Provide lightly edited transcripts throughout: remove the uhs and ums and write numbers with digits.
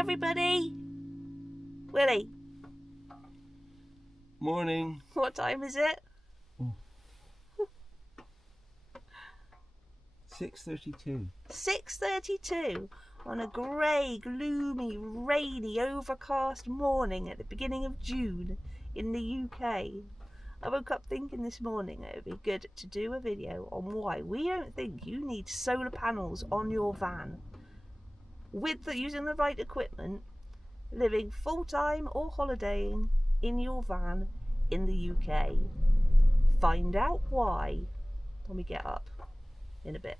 everybody. Willie. Morning. What time is it? 6:32. 6:32 on a grey, gloomy, rainy, overcast morning at the beginning of June in the UK. I woke up thinking this morning it would be good to do a video on why we don't think you need solar panels on your van. Using the right equipment, living full-time or holidaying in your van in the UK. Find out why when we get up in a bit.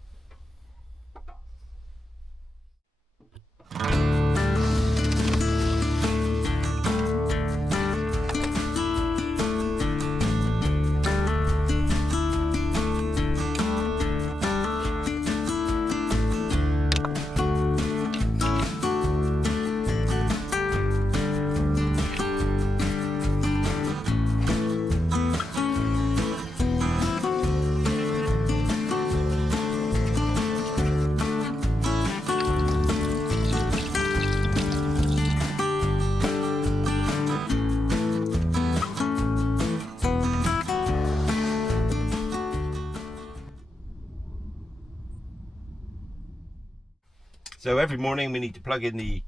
So every morning we need to plug in the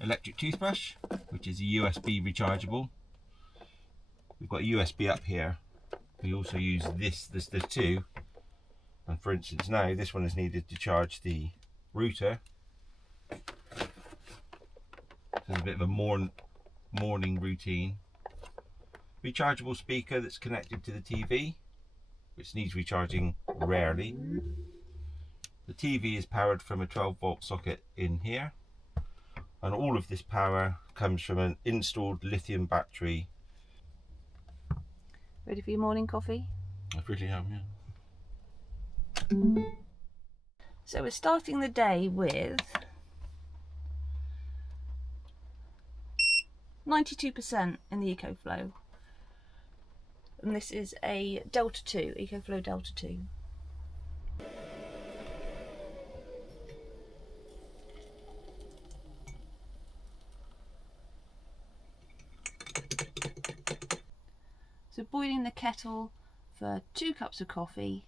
electric toothbrush, which is a USB rechargeable. We've got a USB up here. We also use this. There's two. And for instance now, this one is needed to charge the router. So there's a bit of a morning routine. Rechargeable speaker that's connected to the TV, which needs recharging rarely. The TV is powered from a 12-volt socket in here, and all of this power comes from an installed lithium battery. Ready for your morning coffee? I really am, yeah. So we're starting the day with 92% in the Ecoflow. And this is a Delta 2, Ecoflow Delta 2. So boiling the kettle for 2 cups of coffee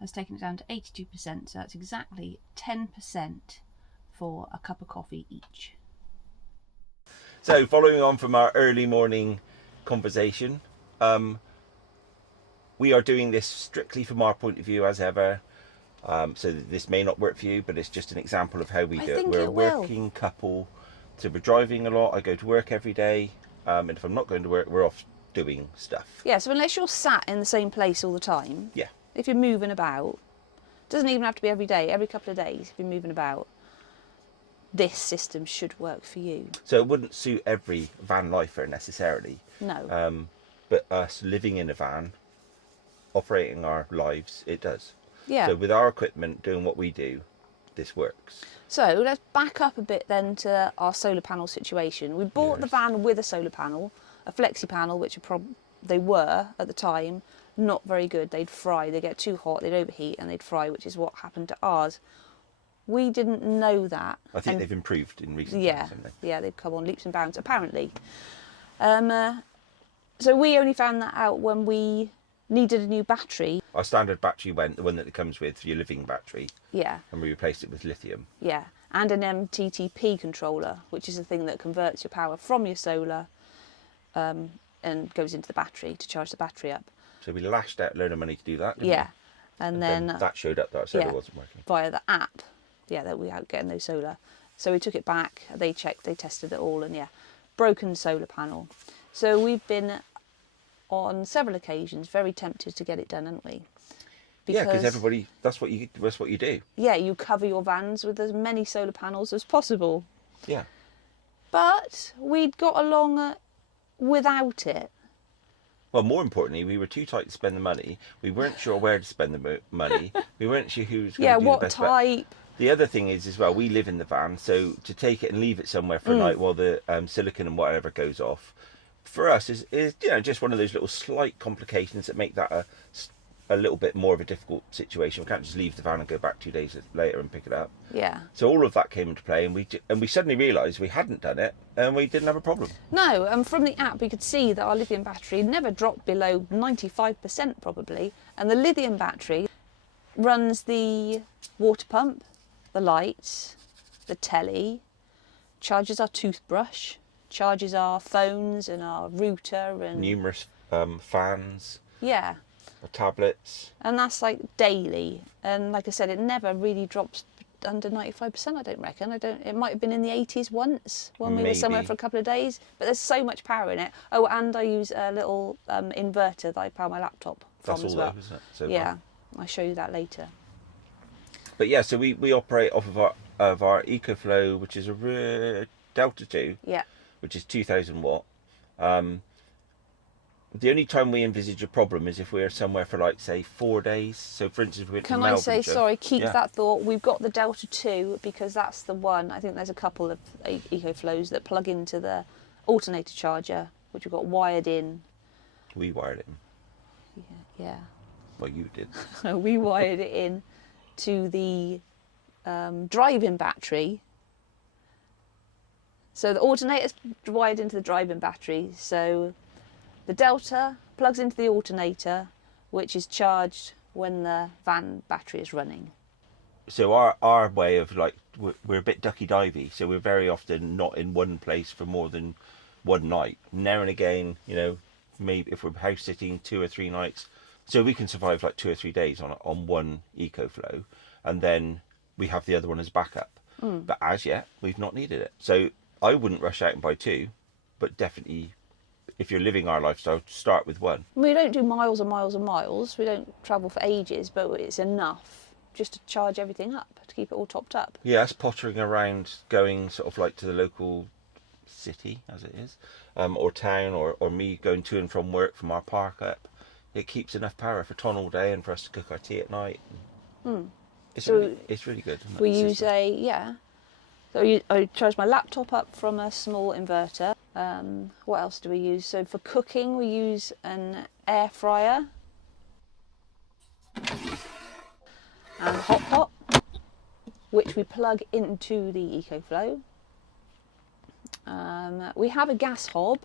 has taken it down to 82%, so that's exactly 10% for a cup of coffee each. So following on from our early morning conversation, we are doing this strictly from our point of view as ever. So this may not work for you, but it's just an example of how we do it. We're a working couple, so we're driving a lot. I go to work every day, and if I'm not going to work, we're off doing stuff. Yeah, so unless you're sat in the same place all the time, yeah, if you're moving about, doesn't even have to be every day, every couple of days, if you're moving about, this system should work for you. So it wouldn't suit every van lifer necessarily. No. But us living in a van, operating our lives, it does. Yeah. So with our equipment doing what we do, this works. So let's back up a bit then to our solar panel situation. We bought the van with a solar panel, a flexi panel, which they were at the time not very good. They'd fry, they'd get too hot, they'd overheat and they'd fry, which is what happened to ours. We didn't know that. I think they've improved in recent times, haven't they? Yeah, they've come on leaps and bounds, apparently. So we only found that out when we needed a new battery. Our standard battery went, the one that it comes with, your living battery. Yeah. And we replaced it with lithium. Yeah, and an MTTP controller, which is the thing that converts your power from your solar and goes into the battery to charge the battery up. So we lashed out a load of money to do that, didn't we? And then that showed up that our solar wasn't working. Via the app, that we had getting those solar. So we took it back, they checked, they tested it all, and broken solar panel. So we've been on several occasions very tempted to get it done, haven't we? Because everybody, that's what you do. Yeah, you cover your vans with as many solar panels as possible. Yeah. But we'd got along without it. Well, more importantly, we were too tight to spend the money. We weren't sure where to spend the money. We weren't sure who was going to do the best. Yeah, what type? The other thing is as well, we live in the van, so to take it and leave it somewhere for a night while the silicon and whatever goes off, for us is just one of those little slight complications that make that a little bit more of a difficult situation. We can't just leave the van and go back 2 days later and pick it up. Yeah. So all of that came into play, and we suddenly realised we hadn't done it, and we didn't have a problem. No, and from the app we could see that our lithium battery never dropped below 95% probably, and the lithium battery runs the water pump, the lights, the telly, charges our toothbrush, charges our phones and our router and Numerous fans, yeah, tablets, and that's like daily. And like I said, it never really drops under 95%. I don't reckon. It might have been in the 80s once when we were somewhere for a couple of days. But there's so much power in it. Oh, and I use a little inverter that I power my laptop from that's as all well. though, isn't it? So Yeah, I'll show you that later. But yeah, so we operate off of our Ecoflow, which is a Delta 2, Yeah. which is 2,000 watt. The only time we envisage a problem is if we're somewhere for, like, say, 4 days. So, for instance, we went to Can Melbourne. I say, sorry, keep Yeah. that thought. We've got the Delta 2 because that's the one. I think there's a couple of Ecoflows that plug into the alternator charger, which we've got wired in. We wired it in. Yeah. Well, you did. We wired it in to the driving battery. So the alternator's wired into the driving battery. So the Delta plugs into the alternator, which is charged when the van battery is running. So our way of, like, we're a bit ducky-divey, so we're very often not in one place for more than one night. Now and again, you know, maybe if we're house sitting 2 or 3 nights, so we can survive like 2 or 3 days on one Ecoflow, and then we have the other one as backup. But as yet, we've not needed it. So I wouldn't rush out and buy 2, but definitely, if you're living our lifestyle, start with 1. We don't do miles and miles and miles. We don't travel for ages, but it's enough just to charge everything up, to keep it all topped up. Yeah, us pottering around, going sort of like to the local city, as it is, or town, or me going to and from work from our park up. It keeps enough power for Ton all day and for us to cook our tea at night. It's really good. Isn't it? We use So I charge my laptop up from a small inverter. What else do we use? So for cooking, we use an air fryer and hot pot, which we plug into the Ecoflow. We have a gas hob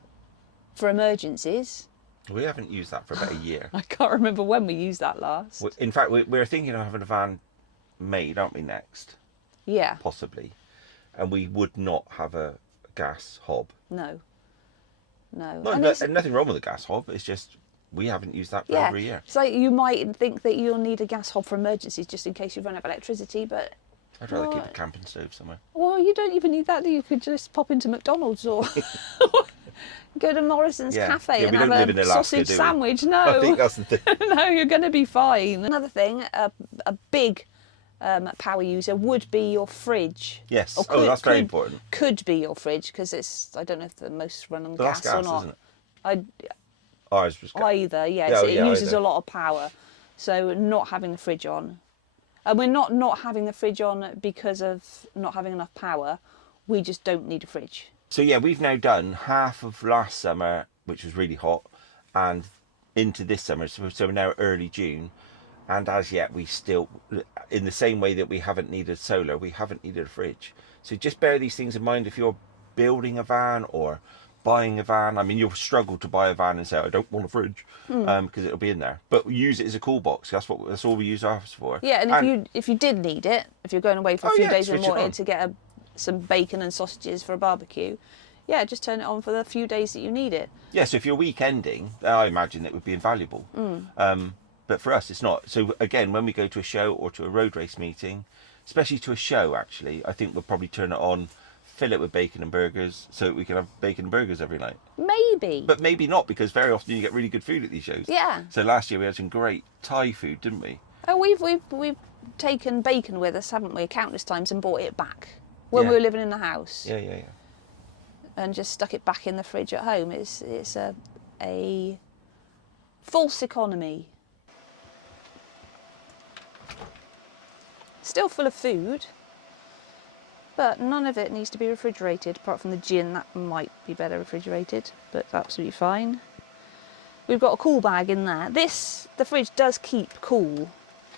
for emergencies. We haven't used that for about a year. I can't remember when we used that last. In fact, we're thinking of having a van made, aren't we, next? Yeah. Possibly. And we would not have a gas hob. No. And nothing wrong with a gas hob. It's just we haven't used that for over a year. So you might think that you'll need a gas hob for emergencies just in case you run out of electricity, but I'd rather keep a camping stove somewhere. well, you don't even need that. You could just pop into McDonald's or go to Morrison's Cafe and have a sausage sandwich. No, I think that's the thing. No, you're going to be fine. Another thing, a big power user would be your fridge. Yes. That's very important. Could be your fridge because it's, I don't know if the most run on gas or not. Isn't it? Ours was gas. Either, yes. It uses a lot of power. So not having the fridge on. And we're not having the fridge on because of not having enough power. We just don't need a fridge. So yeah, we've now done half of last summer, which was really hot, and into this summer. So we're now early June. And as yet, we still, in the same way that we haven't needed solar, we haven't needed a fridge. So just bear these things in mind if you're building a van or buying a van. I mean, you'll struggle to buy a van and say, I don't want a fridge, because it'll be in there. But use it as a cool box. That's all we use ours for. Yeah, and if you did need it, if you're going away for a few days in the morning to get some bacon and sausages for a barbecue, yeah, just turn it on for the few days that you need it. Yeah, so if you're weekending, I imagine it would be invaluable. But for us, it's not. So again, when we go to a show or to a road race meeting, especially to a show, actually, I think we'll probably turn it on, fill it with bacon and burgers, so that we can have bacon and burgers every night. Maybe. But maybe not, because very often you get really good food at these shows. Yeah. So last year we had some great Thai food, didn't we? Oh, we've taken bacon with us, haven't we, countless times, and brought it back when we were living in the house. Yeah. And just stuck it back in the fridge at home. It's a false economy. Still full of food, but none of it needs to be refrigerated, apart from the gin. That might be better refrigerated, but absolutely fine. We've got a cool bag in there. The fridge does keep cool,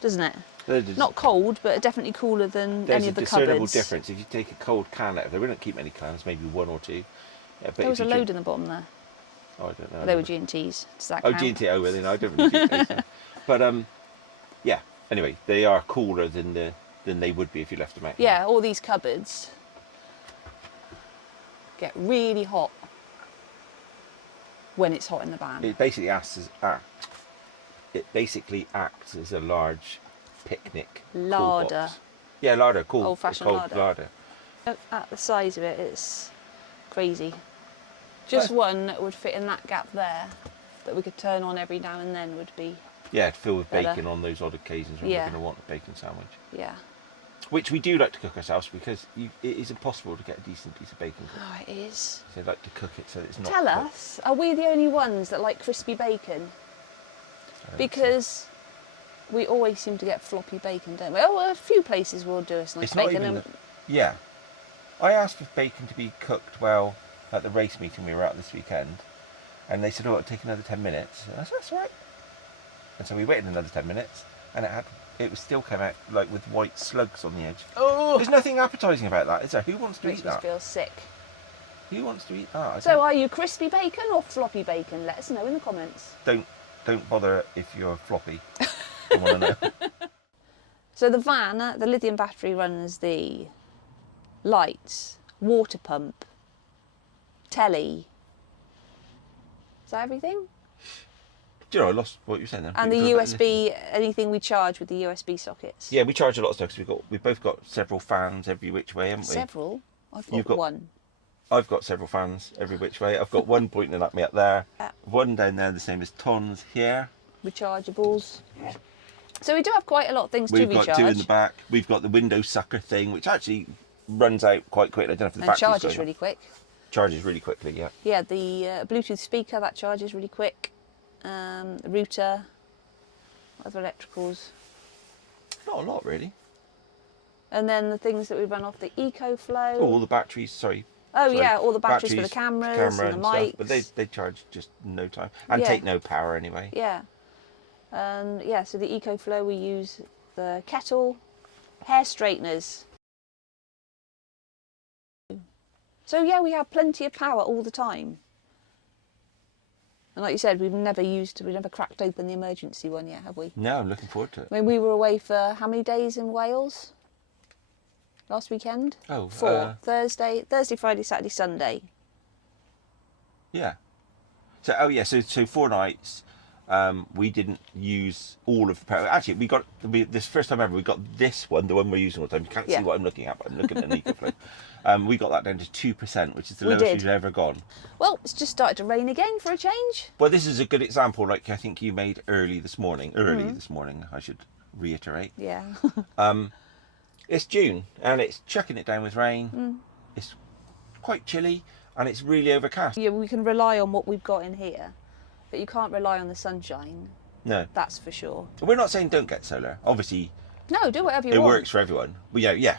doesn't it? Not cold, but definitely cooler than any of the cupboards. There's a discernible difference. If you take a cold can out, they wouldn't keep many cans, maybe one or two. Yeah, but there was a load in the bottom there. Oh, I don't know. They were G&Ts. Does that count? count? G&T. Oh, well, then I don't really do those. But yeah. Anyway, they are cooler than they would be if you left them out. Yeah, all these cupboards get really hot when it's hot in the van. It basically acts as a large picnic larder. Cool box. Yeah, larder, cool. Old-fashioned larder. At the size of it, it's crazy. Just one that would fit in that gap there, that we could turn on every now and then, would be. Yeah, to fill with better. bacon on those odd occasions when we're going to want a bacon sandwich. Yeah. Which we do like to cook ourselves, because it is impossible to get a decent piece of bacon cooked. Oh, it is. So I like to cook it so that it's not. Tell us, are we the only ones that like crispy bacon? Because we always seem to get floppy bacon, don't we? Oh, well, a few places will do us nice bacon. Yeah. I asked for bacon to be cooked well at the race meeting we were at this weekend, and they said, oh, it'll take another 10 minutes. And I said, that's all right. And so we waited another 10 minutes, and it was still came out like with white slugs on the edge. Oh! There's nothing appetising about that, is there? Who wants to eat that? Makes me feel sick. Who wants to eat that? So are you crispy bacon or floppy bacon? Let us know in the comments. Don't bother if you're floppy. I want to know. So the van, the lithium battery runs the lights, water pump, telly. Is that everything? Do you know, I lost what you were saying then. And the USB, anything we charge with the USB sockets. Yeah, we charge a lot of stuff because we've both got several fans every which way, haven't we? Several? I've got one. I've got several fans every which way. I've got one pointing at me up there, one down there, the same as Ton's here. Rechargeables. So we do have quite a lot of things to recharge. We've got two in the back. We've got the window sucker thing, which actually runs out quite quickly. I don't know if the battery's charges really quick. Charges really quickly, yeah. Yeah, the Bluetooth speaker, that charges really quick. Router, other electricals. Not a lot, really. And then the things that we run off the Ecoflow. Oh, all the batteries, sorry. Oh, sorry. Yeah, all the batteries for the cameras and the mics. Stuff, but they charge just no time. And take no power anyway. Yeah. And yeah, so the Ecoflow, we use the kettle, hair straighteners. So yeah, we have plenty of power all the time. And like you said, we've never cracked open the emergency one yet, have we? No, I'm looking forward to it. I mean, we were away for how many days in Wales? Last weekend? Oh, 4. Thursday, Friday, Saturday, Sunday. Yeah. So, so 4 nights. We didn't use all of the power. Actually, this first time ever, we got this one, the one we're using all the time. You can't see what I'm looking at, but I'm looking at an Ecoflow. We got that down to 2%, which is the lowest we've ever gone. Well, it's just started to rain again for a change. Well, this is a good example, like I think you made early this morning, I should reiterate. Yeah. It's June, and it's chucking it down with rain. It's quite chilly, and it's really overcast. Yeah, we can rely on what we've got in here, but you can't rely on the sunshine. No. That's for sure. We're not saying don't get solar. Obviously, no, do whatever you want. It works for everyone. Well, yeah.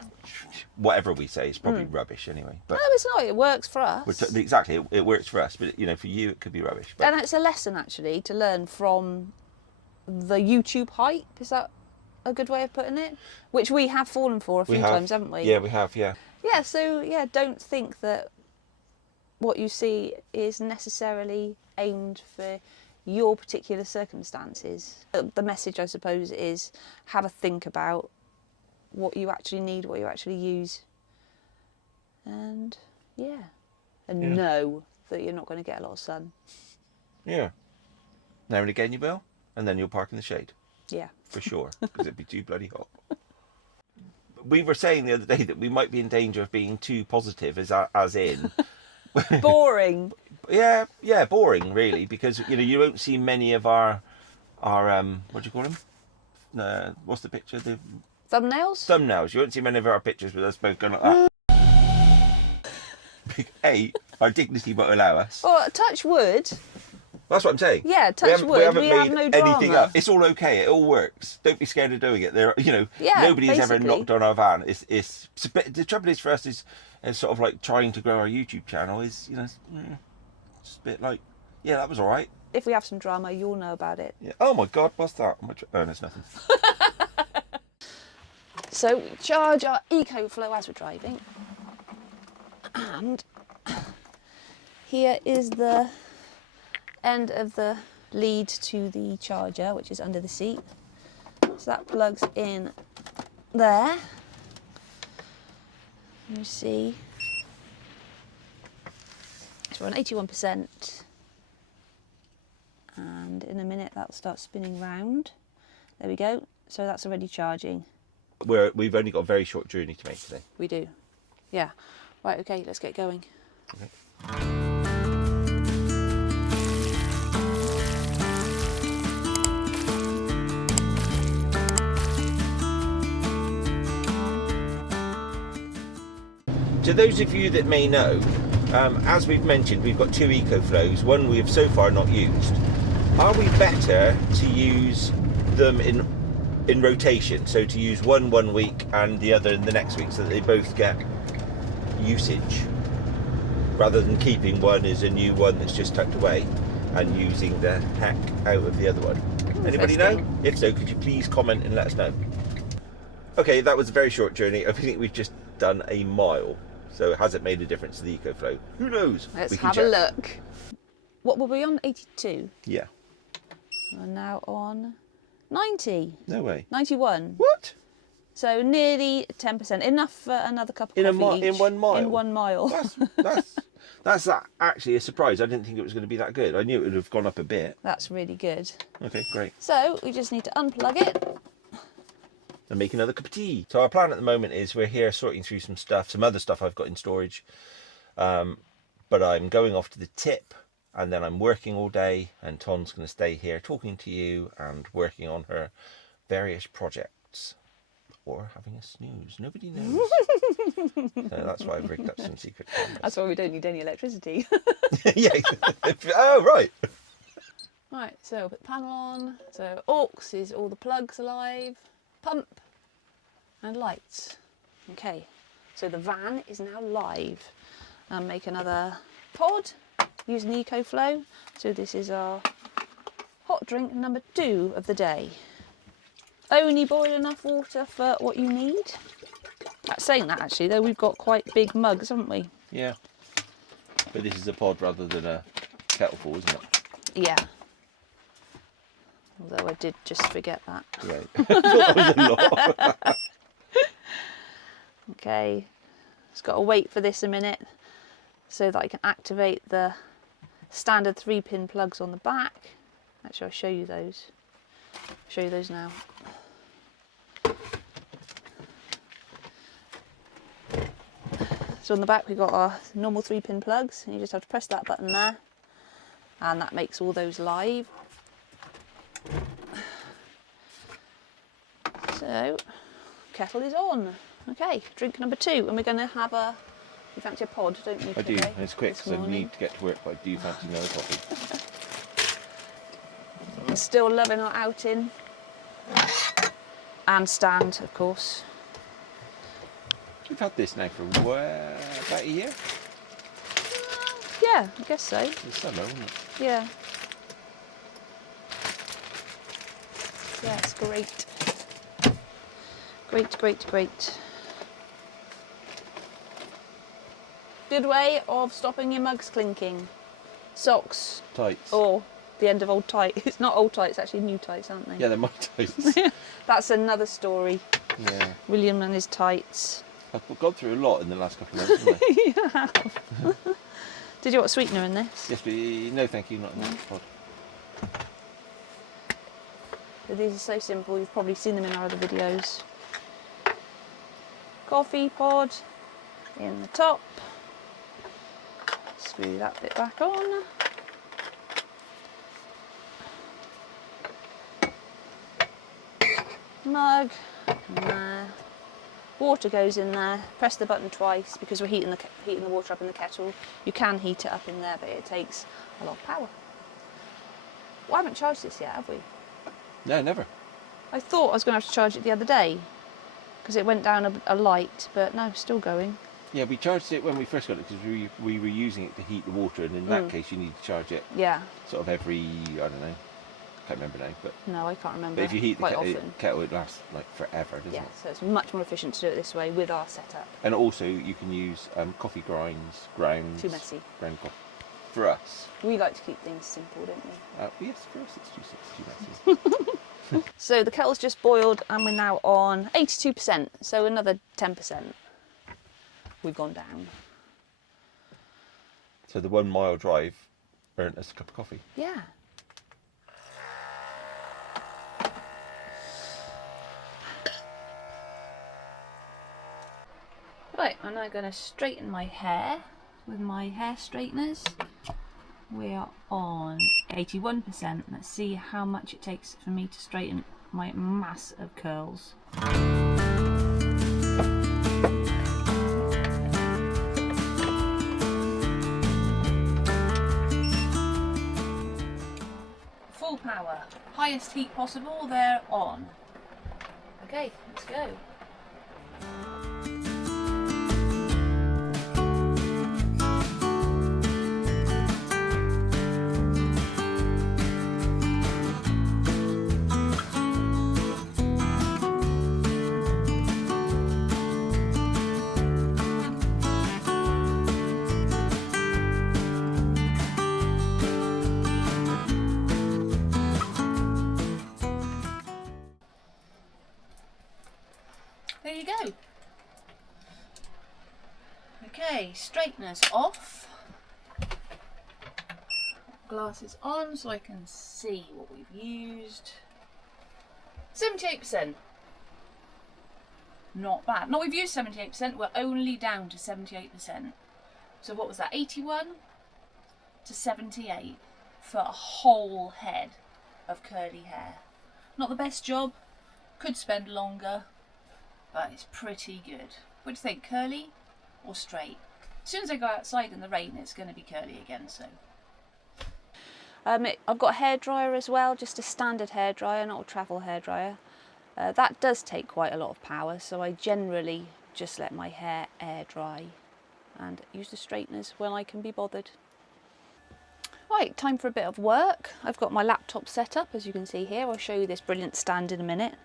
Whatever we say is probably rubbish anyway. But no, it's not. It works for us. Exactly, it works for us. But for you, it could be rubbish. But... And it's a lesson actually to learn from the YouTube hype. Is that a good way of putting it? Which we have fallen for a few times, haven't we? Yeah, we have. Yeah. Yeah. So yeah, don't think that what you see is necessarily aimed for your particular circumstances. The message, I suppose, is have a think about what you actually need, what you actually use, and know that you're not going to get a lot of sun. Yeah. Now and again you will, and then you'll park in the shade. Yeah. For sure, because it'd be too bloody hot. We were saying the other day that we might be in danger of being too positive, as in... boring. Yeah, boring really, because you won't see many of our what do you call them? What's the picture? The thumbnails. You won't see many of our pictures with us both going like that. Our dignity won't allow us. Well, touch wood. That's what I'm saying. Yeah, touch wood. We have no drama. Anything up. It's all okay. It all works. Don't be scared of doing it. Nobody's ever knocked on our van. The trouble is for us is sort of like trying to grow our YouTube channel is just a bit like, yeah, that was all right. if we have some drama, you'll know about it. Yeah. Oh my God, what's that? Oh, there's nothing. So we charge our Ecoflow as we're driving, and here is the end of the lead to the charger, which is under the seat. So that plugs in there. You see, so we're on 81%, and in a minute that'll start spinning round. There we go. So that's already charging. We've only got a very short journey to make today. We do. Yeah. Right, okay, let's get going. Okay. To those of you that may know, as we've mentioned, we've got 2 Ecoflows. One we have so far not used. Are we better to use them in rotation, so to use one week and the other in the next week, so that they both get usage, rather than keeping one as a new one that's just tucked away and using the heck out of the other one? Anybody know? If so, could you please comment and let us know? Okay, that was a very short journey. I think we've just done a mile, so has it made a difference to the Ecoflow? Who knows? Let's have a look. What were we on? 82? Yeah. We're now on 90. No way. 91. What? So nearly 10%. Enough for another cup of coffee each. In 1 mile? In 1 mile. That's actually a surprise. I didn't think it was going to be that good. I knew it would have gone up a bit. That's really good. Okay, great. So we just need to unplug it. And make another cup of tea. So our plan at the moment is we're here sorting through some other stuff I've got in storage. But I'm going off to the tip, and then I'm working all day, and Ton's going to stay here talking to you and working on her various projects. Or having a snooze. Nobody knows. So that's why I've rigged up some secret cameras. That's why we don't need any electricity. Yeah. Oh, right. Right, so put the panel on. So aux is all the plugs alive. Pump and lights. Okay, so the van is now live. And make another pod using Ecoflow. So this is our hot drink number 2 of the day. Only boil enough water for what you need. Saying that, actually, though, we've got quite big mugs, haven't we? Yeah. But this is a pod rather than a kettleful, isn't it? Yeah. Although I did just forget that. Right. I thought that was a lot. Okay. Just got to wait for this a minute so that I can activate the standard 3-pin plugs on the back. Actually, I'll show you those. I'll show you those now. So on the back we've got our normal 3-pin plugs, and you just have to press that button there, and that makes all those live. So, kettle is on. Okay, drink number 2, and we're going to have a... You fancy a pod, don't you? I do, today, and it's quick because I need to get to work, but I do fancy another coffee. I'm still loving our OutIn. And stand, of course. We've had this now for about a year? Yeah, I guess so. It's summer, isn't it? Yeah. Yeah, it's great. Great, great, great. Good way of stopping your mugs clinking. Socks. Tights. Or the end of old tight. It's not old tights, actually new tights, aren't they? Yeah, they're my tights. That's another story. Yeah. William and his tights. I've gone through a lot in the last couple of months, haven't I? You have. Did you want a sweetener in this? Yes, but no thank you, not in that pod. So these are so simple, you've probably seen them in our other videos. Coffee pod in the top. Screw that bit back on. Mug in there. Water goes in there. Press the button twice because we're heating the water up in the kettle. You can heat it up in there, but it takes a lot of power. Well, I haven't charged this yet, have we? No, never. I thought I was going to have to charge it the other day because it went down a light, but no, still going. Yeah, we charged it when we first got it because we were using it to heat the water, and in that case you need to charge it sort of every, I don't know, can't remember now, but no, I can't remember. but if you heat the often. kettle, it lasts like forever, doesn't it? So it's much more efficient to do it this way with our setup. And also you can use coffee grounds. Too messy. Ground coffee. For us. We like to keep things simple, don't we? Yes, for us it's too messy. So the kettle's just boiled and we're now on 82%, so another 10%. We've gone down. So the 1 mile drive earned us a cup of coffee. Yeah. Right, I'm now going to straighten my hair with my hair straighteners. We are on 81%. Let's see how much it takes for me to straighten my mass of curls. Full power, highest heat possible, they're on. Okay, let's go. There you go. Okay, straighteners off. Glasses on so I can see what we've used. 78%. Not bad. No, we've used 78%, we're only down to 78%. So what was that, 81 to 78 for a whole head of curly hair. Not the best job, could spend longer, but it's pretty good. What do you think, curly or straight? As soon as I go outside in the rain, it's going to be curly again, so. I've got a hairdryer as well, just a standard hairdryer, not a travel hairdryer. That does take quite a lot of power, so I generally just let my hair air dry and use the straighteners when I can be bothered. Right, time for a bit of work. I've got my laptop set up, as you can see here. I'll show you this brilliant stand in a minute.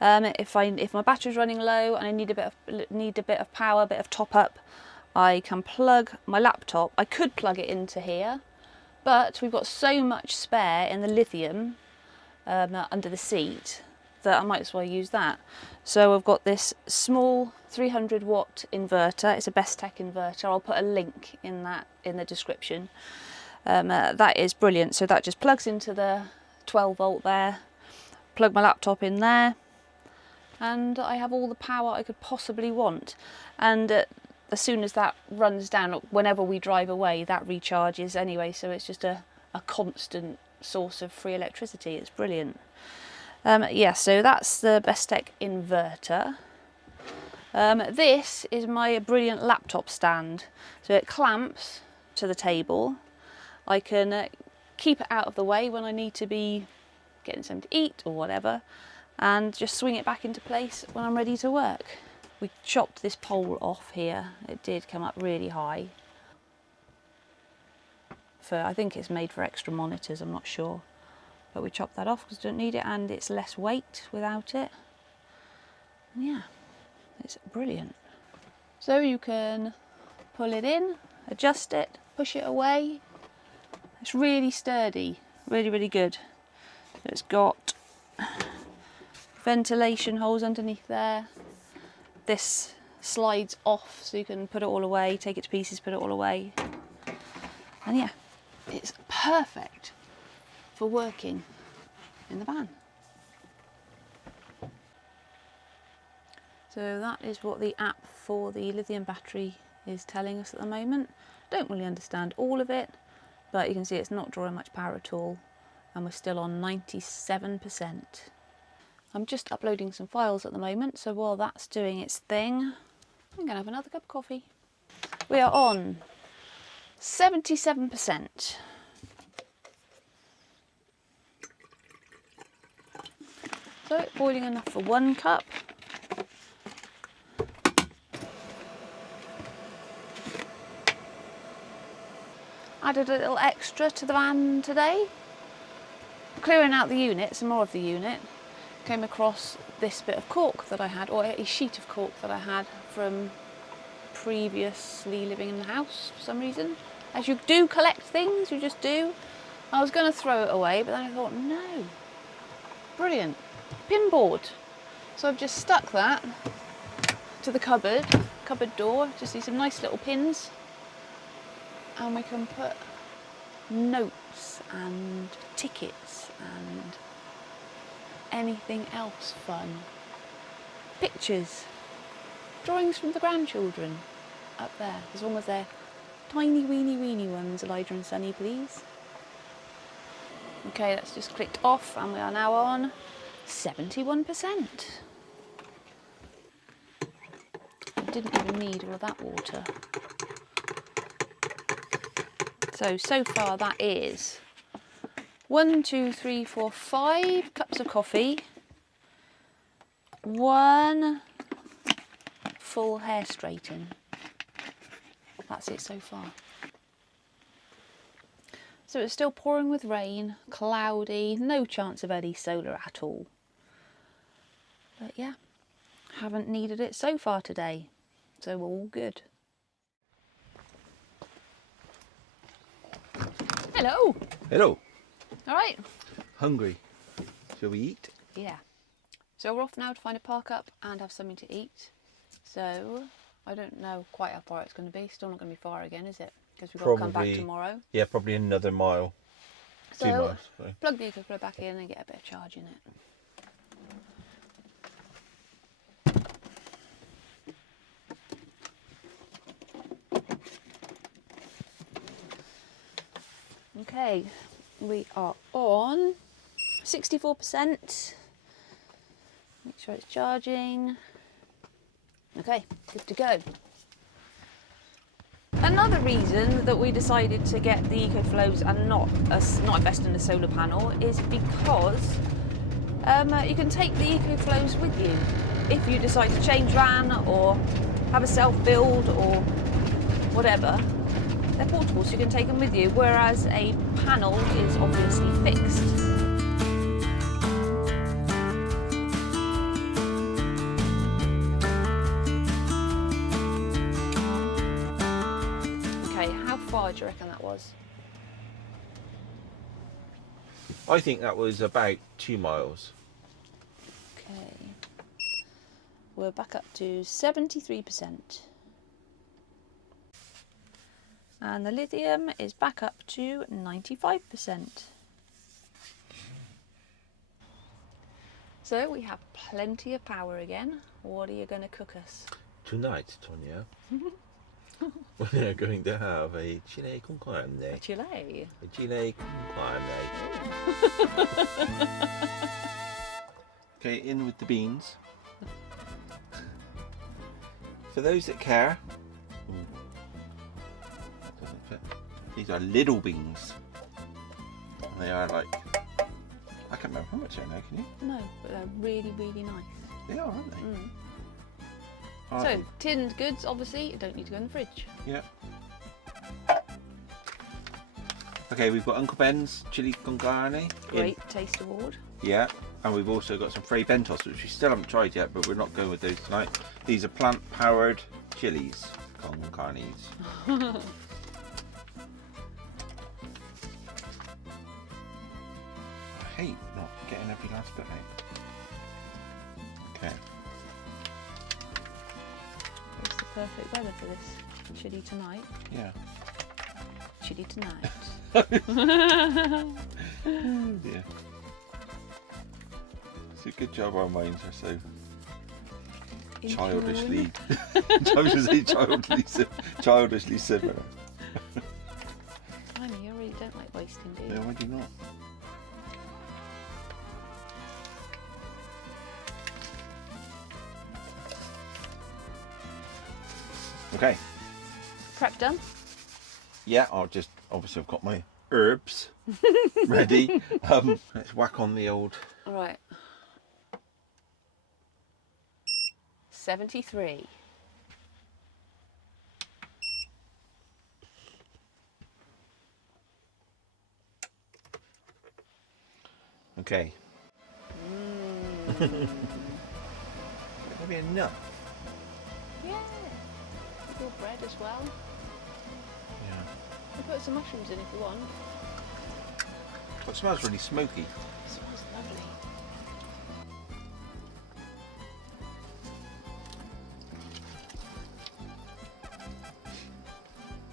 If my battery's running low and I need a bit of power, a bit of top up, I can plug my laptop. I could plug it into here, but we've got so much spare in the lithium under the seat that I might as well use that. So I've got this small 300 watt inverter. It's a Bestech inverter. I'll put a link in the description. That is brilliant. So that just plugs into the 12 volt there. Plug my laptop in there, and I have all the power I could possibly want. And as soon as that runs down, whenever we drive away, that recharges anyway, so it's just a constant source of free electricity. It's brilliant. Yeah, so that's the Bestech inverter. This is my brilliant laptop stand. So it clamps to the table. I can keep it out of the way when I need to be getting something to eat or whatever, and just swing it back into place when I'm ready to work. We chopped this pole off here. It did come up really high. I think it's made for extra monitors, I'm not sure. But we chopped that off because we don't need it, and it's less weight without it. And yeah, it's brilliant. So you can pull it in, adjust it, push it away. It's really sturdy, really, really good. It's got ventilation holes underneath there. This slides off so you can put it all away, take it to pieces, put it all away. And yeah, it's perfect for working in the van. So that is what the app for the lithium battery is telling us at the moment. Don't really understand all of it, but you can see it's not drawing much power at all, and we're still on 97%. I'm just uploading some files at the moment, so while that's doing its thing, I'm gonna have another cup of coffee. We are on 77%. So boiling enough for 1 cup. Added a little extra to the van today. Clearing out the unit, some more of the unit, came across this bit of cork that I had, or a sheet of cork that I had from previously living in the house for some reason. As you do collect things, you just do. I was going to throw it away, but then I thought, no, brilliant, pinboard. So I've just stuck that to the cupboard door, just need some nice little pins, and we can put notes and tickets and anything else fun. Pictures, drawings from the grandchildren up there, as long as they're tiny weeny ones. Elijah and Sunny, please. Okay, that's just clicked off and we are now on 71%. Didn't even need all of that water. So far that is 1, 2, 3, 4, 5 cups of coffee, 1 full hair straighten. That's it so far. So it's still pouring with rain, cloudy, no chance of any solar at all. But yeah, haven't needed it so far today, so we're all good. Hello. Hello. All right. Hungry. Shall we eat? Yeah. So we're off now to find a park up and have something to eat. So I don't know quite how far it's going to be. Still not going to be far again, is it? Because we've got to come back tomorrow. Yeah, probably another mile. So 2 miles. Sorry. Plug the Ecoflow back in and get a bit of charge in it. Okay, we are on 64%. Make sure it's charging. Okay, good to go. Another reason that we decided to get the Ecoflows and not invest in a solar panel is because you can take the Ecoflows with you if you decide to change van or have a self-build or whatever. They're portable, so you can take them with you, whereas a panel is obviously fixed. Okay, how far do you reckon that was? I think that was about 2 miles. Okay, we're back up to 73%. And the lithium is back up to 95%. So we have plenty of power again. What are you going to cook us? Tonight, Tonya, we're going to have a chile con carne. A chile? A chile con carne. Okay, in with the beans. For those that care, these are little beans. They are like, I can't remember how much they're now, can you? No, but they're really, really nice. They are, aren't they? Mm. Aren't So, tinned goods, obviously, you don't need to go in the fridge. Yeah. Okay, we've got Uncle Ben's chili con carne. Great taste award. Yeah, and we've also got some Frey Bentos, which we still haven't tried yet, but we're not going with those tonight. These are plant-powered chilies con carnes. I hate not getting every last bit out. Okay. It's the perfect weather for this. Chilly tonight. Yeah. Chilly tonight. Oh dear. It's a good job our minds are so childishly I was going to say childishly similar. I mean, you really don't like wasting, do you? No, I do not. Okay. Prep done? Yeah, I'll just, obviously I've got my herbs ready. Let's whack on the old. All right. 73. Okay. Maybe enough. Yeah. Your bread as well. Yeah. We'll put some mushrooms in if you want. It smells really smoky. It smells lovely.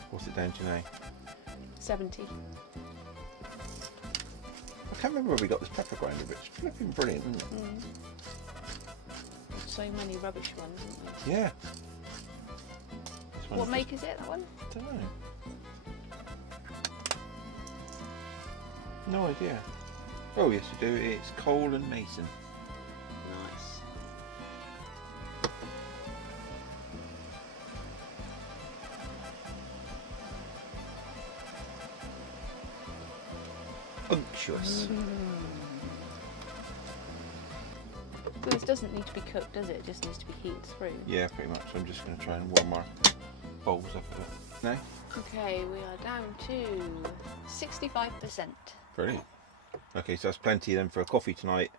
What's it down to now? 70. I can't remember where we got this pepper grinder, but it's flipping brilliant, isn't it? So many rubbish ones, isn't there? Yeah. This What one's make is it, that one? just- don't know. No idea. Oh yes, you do. It's Cole and Mason. Nice. Unctuous. But this doesn't need to be cooked, does it? It just needs to be heated through. Yeah, pretty much. I'm just going to try and warm our bowls up a bit. No? Okay, we are down to 65%. Brilliant. Okay, so that's plenty then for a coffee tonight.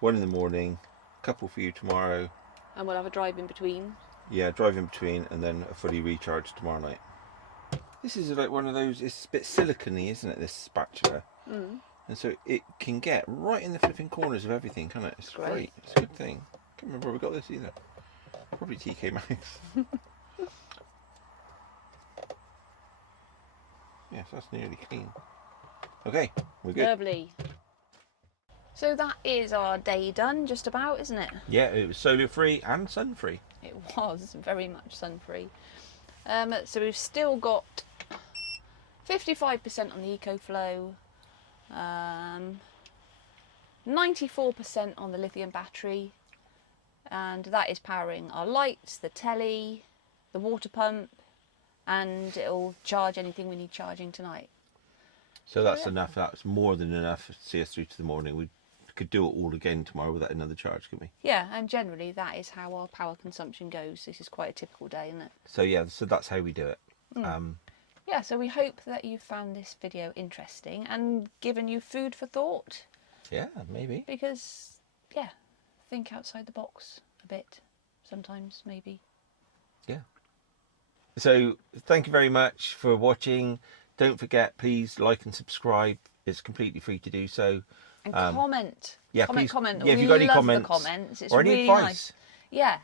1 in the morning, couple for you tomorrow. And we'll have a drive in between. Yeah, drive in between, and then a fully recharged tomorrow night. This is like one of those, it's a bit silicone-y, isn't it, this spatula? And so it can get right in the flipping corners of everything, can't it? It's great. It's a good thing. Can't remember where we got this either. Probably TK Maxx. Yes, that's nearly clean. Okay, we're good. Lovely. So that is our day done, just about, isn't it? Yeah, it was solar free and sun free. It was very much sun-free. So we've still got 55% on the Ecoflow, 94% on the lithium battery, and that is powering our lights, the telly, the water pump, and it'll charge anything we need charging tonight. So that's enough. That's more than enough to see us through to the morning. We could do it all again tomorrow without another charge, couldn't we? Yeah, and generally that is how our power consumption goes. This is quite a typical day, isn't it? So yeah, so that's how we do it. Yeah, so we hope that you found this video interesting and given you food for thought. Yeah, maybe. Because, yeah, think outside the box a bit sometimes, maybe. Yeah. So thank you very much for watching. Don't forget, please like and subscribe. It's completely free to do so. And comment. Yeah, comment. Yeah, if We you've got any love comments, the comments. It's or any really advice. nice. Yeah.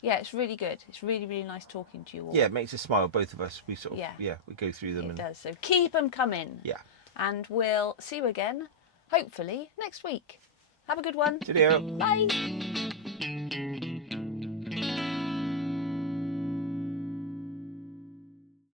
Yeah, it's really good. It's really, really nice talking to you all. Yeah, it makes us smile, both of us. We sort of, Yeah. we go through them. It And does. So keep them coming. yeah. And we'll see you again, hopefully, next week. Have a good one. Cheerio. Bye.